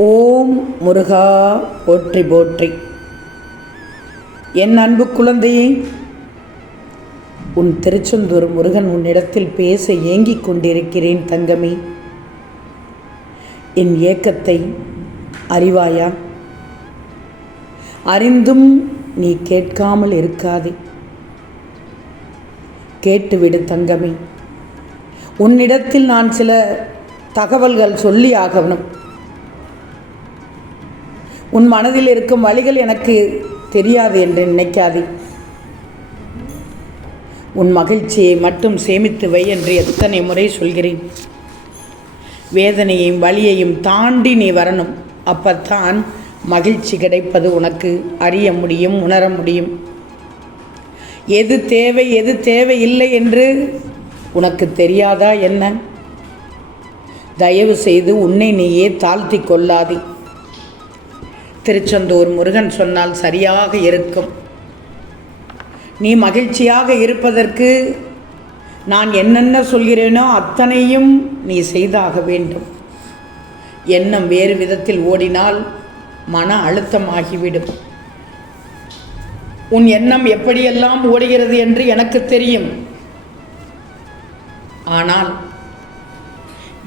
ஓம் முருகா போற்றி போற்றி. என் அன்பு குழந்தையே, உன் திருச்செந்தூர் முருகன் உன்னிடத்தில் பேச ஏங்கிக் கொண்டிருக்கிறேன் தங்கமே. என் ஏக்கத்தை அறிவாயா? அறிந்தும் நீ கேட்காமல் இருக்காதே. கேட்டுவிடு தங்கமே. உன்னிடத்தில் நான் சில தகவல்கள் சொல்லி ஆகணும். உன் மனதில் இருக்கும் வழிகள் எனக்கு தெரியாது என்று நினைக்காதே. உன் மகிழ்ச்சியை மட்டும் சேமித்து வை என்று எத்தனை முறை சொல்கிறேன். வேதனையையும் வலியையும் தாண்டி நீ வரணும். அப்பத்தான் மகிழ்ச்சி கிடைப்பது உனக்கு அறிய முடியும், உணர முடியும். எது தேவை எது தேவையில்லை என்று உனக்கு தெரியாதா என்ன? தயவு செய்து உன்னை நீயே தாழ்த்தி கொள்ளாதே. திருச்செந்தூர் முருகன் சொன்னால் சரியாக இருக்கும். நீ மகிழ்ச்சியாக இருப்பதற்கு நான் என்னென்ன சொல்கிறேனோ அத்தனையும் நீ செய்தாக வேண்டும். எண்ணம் வேறு விதத்தில் ஓடினால் மன அழுத்தமாகிவிடும். உன் எண்ணம் எப்படியெல்லாம் ஓடுகிறது என்று எனக்கு தெரியும். ஆனால்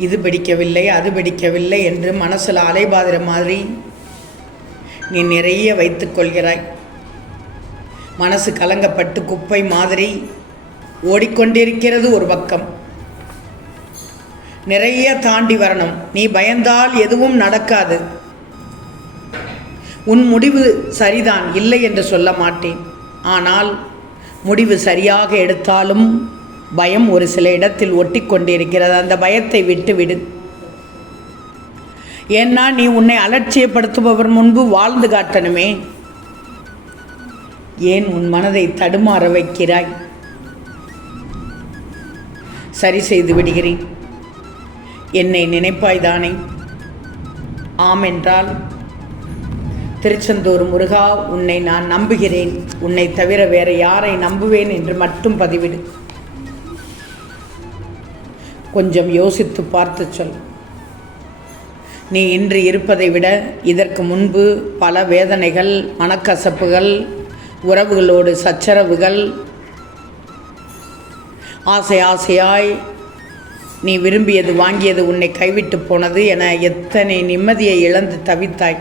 இது பிடிக்கவில்லை அது பிடிக்கவில்லை என்று மனசில் அலைபாதிர மாதிரி நீ நிறைய வைத்து கொள்கிறாய். மனசு கலங்கப்பட்டு குப்பை மாதிரி ஓடிக்கொண்டிருக்கிறது ஒரு பக்கம். நிறைய தாண்டி வரணும். நீ பயந்தால் எதுவும் நடக்காது. உன் முடிவு சரிதான், இல்லை என்று சொல்ல மாட்டேன். ஆனால் முடிவு சரியாக எடுத்தாலும் பயம் ஒரு சில இடத்தில் ஒட்டி கொண்டிருக்கிறது. அந்த பயத்தை விட்டுவிடு. ஏன்னா நீ உன்னை அலட்சியப்படுத்துபவர் முன்பு வாழ்ந்து காட்டணுமே. ஏன் உன் மனதை தடுமாற வைக்கிறாய்? சரி செய்து விடுகிறேன். என்னை நினைப்பாய்தானே? ஆம் என்றால் திருச்செந்தூர் முருகா, உன்னை நான் நம்புகிறேன். உன்னை தவிர வேற யாரை நம்புவேன் என்று மட்டும் பதிவிடு. கொஞ்சம் யோசித்து பார்த்து சொல். நீ இன்று இருப்பதை விட இதற்கு முன்பு பல வேதனைகள், மனக்கசப்புகள், உறவுகளோடு சச்சரவுகள், ஆசையாய் நீ விரும்பியது வாங்கியது உன்னை கைவிட்டு போனது என எத்தனை நிம்மதியை இழந்து தவித்தாய்.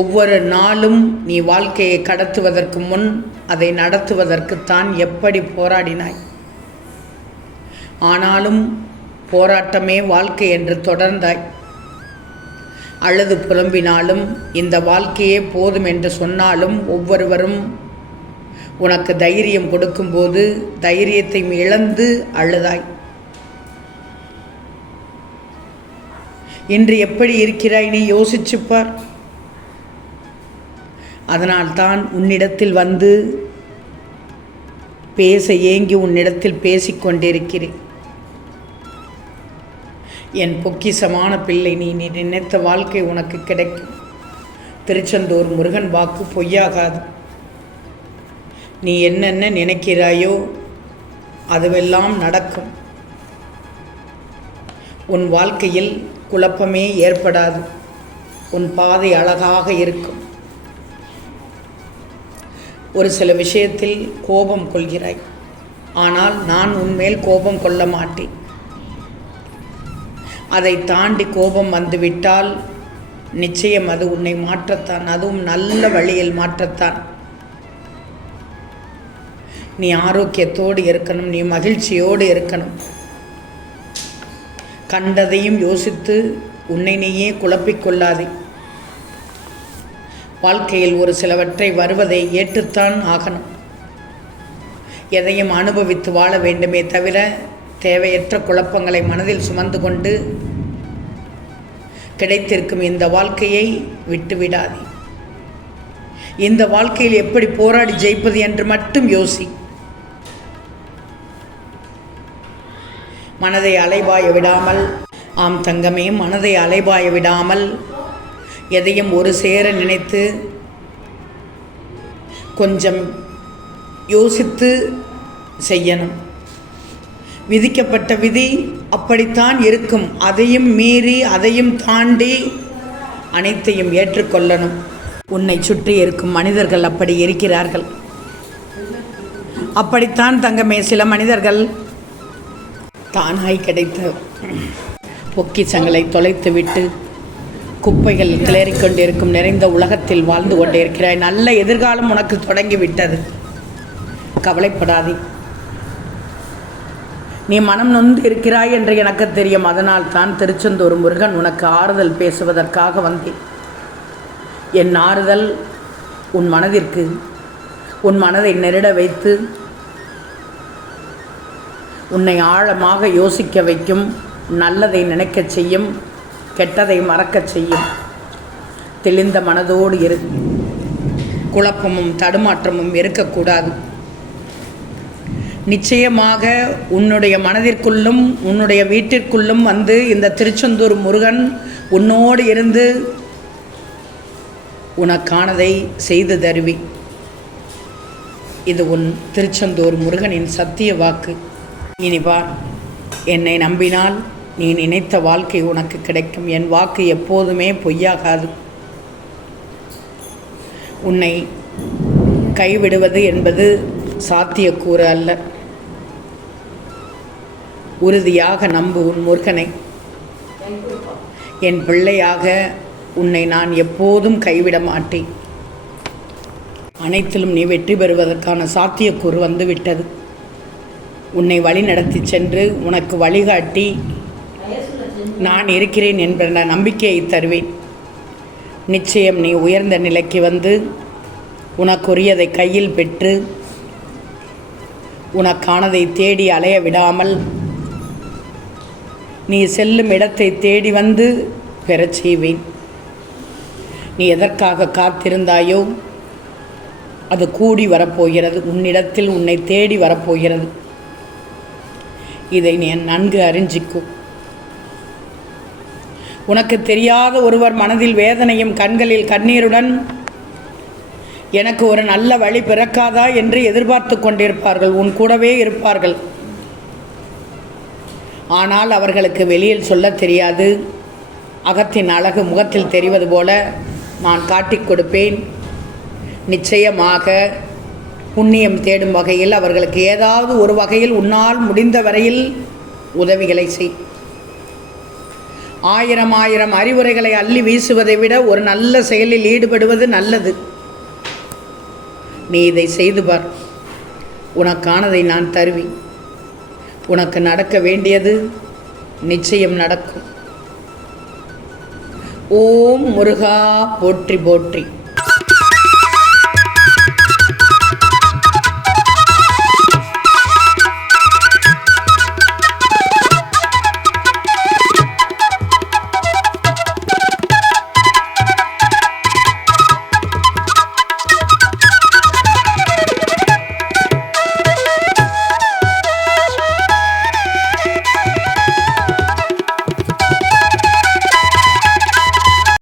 ஒவ்வொரு நாளும் நீ வாழ்க்கையை கடத்துவதற்கு முன் அதை நடத்துவதற்குத்தான் எப்படி போராடினாய். ஆனாலும் போராட்டமே வாழ்க்கை என்று தொடர்ந்தாய். அழுது புலம்பினாலும் இந்த வாழ்க்கையே போதும் என்று சொன்னாலும் ஒவ்வொருவரும் உனக்கு தைரியம் கொடுக்கும்போது தைரியத்தை இழந்து அழுதாய். இன்று எப்படி இருக்கிறாய் நீ யோசிச்சுப்பார். அதனால்தான் உன்னிடத்தில் வந்து பேச ஏங்கி உன்னிடத்தில் பேசிக்கொண்டிருக்கிறேன். என் பொக்கிசமான பிள்ளை, நீ நினைத்த வாழ்க்கை உனக்கு கிடைக்கும். திருச்செந்தூர் முருகன் வாக்கு பொய்யாகாது. நீ என்னென்ன நினைக்கிறாயோ அதுவெல்லாம் நடக்கும். உன் வாழ்க்கையில் குழப்பமே ஏற்படாது. உன் பாதை அழகாக இருக்கும். ஒரு சில விஷயத்தில் கோபம் கொள்கிறாய். ஆனால் நான் உன்மேல் கோபம் கொள்ள மாட்டேன். அதை தாண்டி கோபம் வந்துவிட்டால் நிச்சயம் அது உன்னை மாற்றத்தான், அதுவும் நல்ல வழியில் மாற்றத்தான். நீ ஆரோக்கியத்தோடு இருக்கணும், நீ மகிழ்ச்சியோடு இருக்கணும். கண்டதையும் யோசித்து உன்னை நீயே குழப்பிக்கொள்ளாதே. வாழ்க்கையில் ஒரு சிலவற்றை வருவதை ஏற்றுத்தான் ஆகணும். எதையும் அனுபவித்து வாழ வேண்டுமே தவிர தேவையற்ற குழப்பங்களை மனதில் சுமந்து கொண்டு கிடைத்திருக்கும் இந்த வாழ்க்கையை விட்டுவிடாதே. இந்த வாழ்க்கையில் எப்படி போராடி ஜெயிப்பது என்று மட்டும் யோசி. மனதை அலைபாய விடாமல், ஆம் தங்கமே, மனதை அலைபாய விடாமல் எதையும் ஒரு சேர நினைத்து கொஞ்சம் யோசித்து செய்யணும். விதிக்கப்பட்ட விதி அப்படித்தான் இருக்கும். அதையும் மீறி அதையும் தாண்டி அனைத்தையும் ஏற்றுக்கொள்ளணும். உன்னை சுற்றி இருக்கும் மனிதர்கள் அப்படி இருக்கிறார்கள். அப்படித்தான் தங்கமே சில மனிதர்கள் தானாய் கிடைத்த பொக்கிஷங்களை தொலைத்துவிட்டு குப்பைகள் கிளறிக்கொண்டிருக்கும் நிறைந்த உலகத்தில் வாழ்ந்து கொண்டே இருக்கிறாய். நல்ல எதிர்காலம் உனக்கு தொடங்கிவிட்டது. கவலைப்படாதே. நீ மனம் நொந்து இருக்கிறாய் என்று எனக்கு தெரியும். அதனால் தான் திருச்செந்தூர் முருகன் உனக்கு ஆறுதல் பேசுவதற்காக வந்தேன். என் ஆறுதல் உன் மனதிற்கு, உன் மனதை நெருட வைத்து உன்னை ஆழமாக யோசிக்க வைக்கும், நல்லதை நினைக்கச் செய்யும், கெட்டதை மறக்கச் செய்யும். தெளிந்த மனதோடு இரு. குழப்பமும் தடுமாற்றமும் இருக்கக்கூடாது. நிச்சயமாக உன்னுடைய மனதிற்குள்ளும் உன்னுடைய வீட்டிற்குள்ளும் வந்து இந்த திருச்செந்தூர் முருகன் உன்னோடு இருந்து உனக்கானதை செய்து தருவி. இது உன் திருச்செந்தூர் முருகனின் சத்திய வாக்கு. இனி பார், என்னை நம்பினால் நீ நினைத்த வாழ்க்கை உனக்கு கிடைக்கும். என் வாக்கு எப்போதுமே பொய்யாகாது. உன்னை கைவிடுவது என்பது சாத்தியக்கூறு அல்ல. உறுதியாக நம்பு உன் முருகனை. என் பிள்ளையாக உன்னை நான் எப்போதும் கைவிட மாட்டேன். அனைத்திலும் நீ வெற்றி பெறுவதற்கான சாத்தியக்கூறு வந்துவிட்டது. உன்னை வழி நடத்தி சென்று உனக்கு வழிகாட்டி நான் இருக்கிறேன் என்ற நம்பிக்கையை தருவேன். நிச்சயம் நீ உயர்ந்த நிலைக்கு வந்து உனக்குரியதை கையில் பெற்று உனக்கானதை தேடி அலைய விடாமல் நீ செல்லும் இடத்தை தேடி வந்து பெறச் செய்வேன். நீ எதற்காக காத்திருந்தாயோ அது கூடி வரப்போகிறது. உன்னிடத்தில் உன்னை தேடி வரப்போகிறது. இதை நீ நன்கு அறிஞ்சிக்கும். உனக்கு தெரியாத ஒருவர் மனதில் வேதனையும் கண்களில் கண்ணீருடன் எனக்கு ஒரு நல்ல வழி பிறக்காதா என்று எதிர்பார்த்து கொண்டிருப்பார்கள். உன் கூடவே இருப்பார்கள். ஆனால் அவர்களுக்கு வெளியில் சொல்ல தெரியாது. அகத்தின் அழகு முகத்தில் தெரிவது போல நான் காட்டிக் கொடுப்பேன். நிச்சயமாக புண்ணியம் தேடும் வகையில் அவர்களுக்கு ஏதாவது ஒரு வகையில் உன்னால் முடிந்த வரையில் உதவிகளை செய். ஆயிரம் அறிவுரைகளை அள்ளி வீசுவதை விட ஒரு நல்ல செயலில் ஈடுபடுவது நல்லது. நீ இதை செய்து பார். உனக்கானதை நான் தருவேன். உனக்கு நடக்க வேண்டியது நிச்சயம் நடக்கும். ஓம் முருகா போற்றி போற்றி.